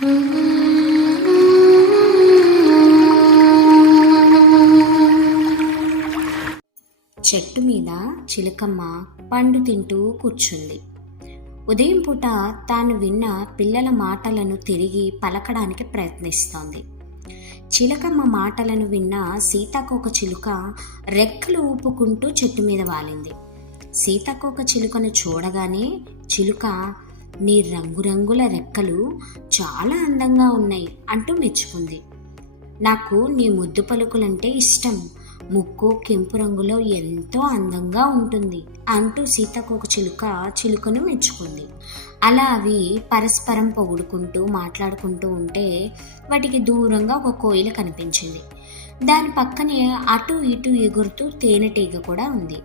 చెట్టు మీద చిలకమ్మ పండు తింటూ కూర్చుంది. ఉదయం పూట తాను విన్న పిల్లల మాటలను తిరిగి పలకడానికి ప్రయత్నిస్తోంది. చిలకమ్మ మాటలను విన్న సీతాకోక చిలుక రెక్కలు ఊపుకుంటూ చెట్టు మీద వాలింది. సీతాకోక చిలుకను చూడగానే చిలుక నీ రంగురంగుల రెక్కలు చాలా అందంగా ఉన్నాయి అంటూ మెచ్చుకుంది. నాకు నీ ముద్దు పలుకులంటే ఇష్టం. ముక్కు కెంపు రంగులో ఎంతో అందంగా ఉంటుంది అంటూ సీతాకోక చిలుక చిలుకను మెచ్చుకుంది. అలా అవి పరస్పరం పొగుడుకుంటూ మాట్లాడుకుంటూ ఉంటే వాటికి దూరంగా ఒక కోయిల కనిపించింది. దాని పక్కనే అటు ఇటు ఎగురుతూ తేనెటీగ కూడా ఉంది.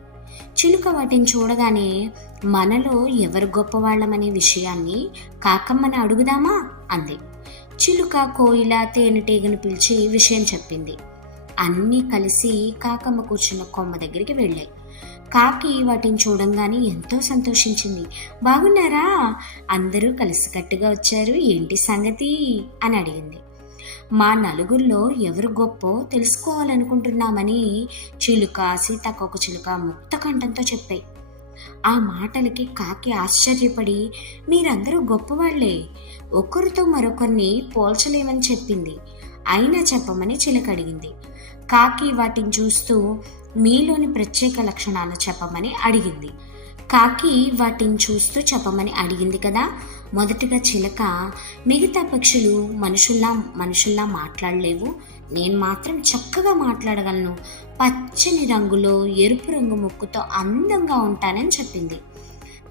చిలుక వాటిని చూడగానే మనలో ఎవరు గొప్పవాళ్ళమనే విషయాన్ని కాకమ్మని అడుగుదామా? అంది. చిలుక కోయిల తేనెటీగను పిలిచి విషయం చెప్పింది. అన్నీ కలిసి కాకమ్మ కూర్చున్న కొమ్మ దగ్గరికి వెళ్ళాయి. కాకి వాటిని చూడంగానే ఎంతో సంతోషించింది. బాగున్నారా? అందరూ కలిసికట్టుగా వచ్చారు. ఏంటి సంగతి? అని అడిగింది. మా నలుగురిలో ఎవరు గొప్పో తెలుసుకోవాలనుకుంటున్నామని చిలుక సీతాకోక చిలుక ముక్త కంఠంతో చెప్పాయి. ఆ మాటలకి కాకి ఆశ్చర్యపడి మీరందరూ గొప్పవాళ్ళే. ఒకరితో మరొకరిని పోల్చలేమని చెప్పింది. అయినా చెప్పమని చిలక అడిగింది. కాకి వాటిని చూస్తూ మీలోని ప్రత్యేక లక్షణాలు చెప్పమని అడిగింది. కాకి వాటిని చూస్తూ చెప్పమని అడిగింది కదా. మొదటిగా చిలక మిగతా పక్షులు మనుషుల్లా మనుషుల్లా మాట్లాడలేవు. నేను మాత్రం చక్కగా మాట్లాడగలను. పచ్చని రంగులో ఎరుపు రంగు ముక్కుతో అందంగా ఉంటానని చెప్పింది.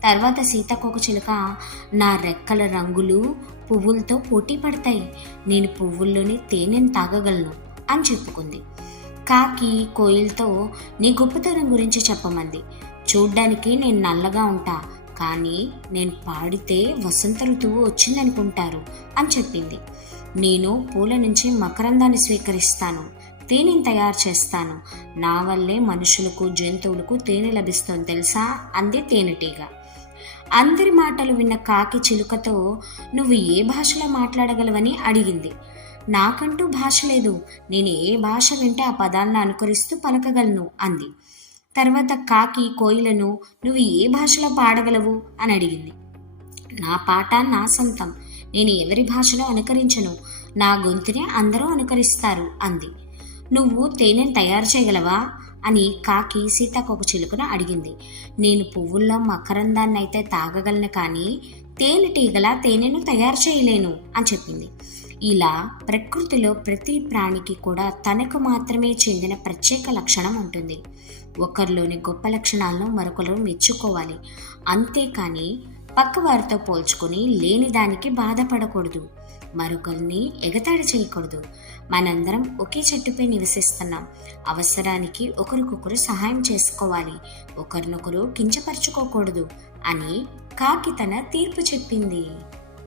తర్వాత సీతాకోక చిలుక నా రెక్కల రంగులు పువ్వులతో పోటీ పడతాయి. నేను పువ్వుల్లోని తేనెను తాగగలను అని చెప్పుకుంది. కాకి కోయిల్తో నీ గొప్పతనం గురించి చెప్పమంది. చూడ్డానికి నేను నల్లగా ఉంటా కానీ నేను పాడితే వసంత ఋతువు వచ్చిందనుకుంటారు అని చెప్పింది. నేను పూల నుంచి మకరందాన్ని స్వీకరిస్తాను తేనెని తయారు చేస్తాను. నా వల్లే మనుషులకు జంతువులకు తేనె లభిస్తుంది తెలుసా? అంది తేనెటీగ. అందరి మాటలు విన్న కాకి చిలుకతో నువ్వు ఏ భాషలో మాట్లాడగలవని అడిగింది. నాకంటూ భాష లేదు నేను ఏ భాష వింటే ఆ పదాలను అనుకరిస్తూ పలకగలను అంది. తర్వాత కాకి కోయిలను నువ్వు ఏ భాషలో పాడగలవు? అని అడిగింది. నా పాట నా సొంతం. నేను ఎవరి భాషలో అనుకరించను? నా గొంతునే అందరూ అనుకరిస్తారు అంది. నువ్వు తేనెను తయారు చేయగలవా? అని కాకి సీతాకోక చిలుకను అడిగింది. నేను పువ్వుల్లో మకరందాన్ని అయితే తాగగలను కానీ తేనెటీగల తేనెను తయారు చేయలేను అని చెప్పింది. ఇలా ప్రకృతిలో ప్రతి ప్రాణికి కూడా తనకు మాత్రమే చెందిన ప్రత్యేక లక్షణం ఉంటుంది. ఒకరిలోని గొప్ప లక్షణాలను మరొకరు మెచ్చుకోవాలి. అంతేకాని పక్కవారితో పోల్చుకొని లేని దానికి బాధపడకూడదు. మరొకరిని ఎగతాడి చేయకూడదు. మనందరం ఒకే చెట్టుపై నివసిస్తున్నాం. అవసరానికి ఒకరికొకరు సహాయం చేసుకోవాలి. ఒకరినొకరు కించపరచుకోకూడదు అని కాకి తన తీర్పు చెప్పింది.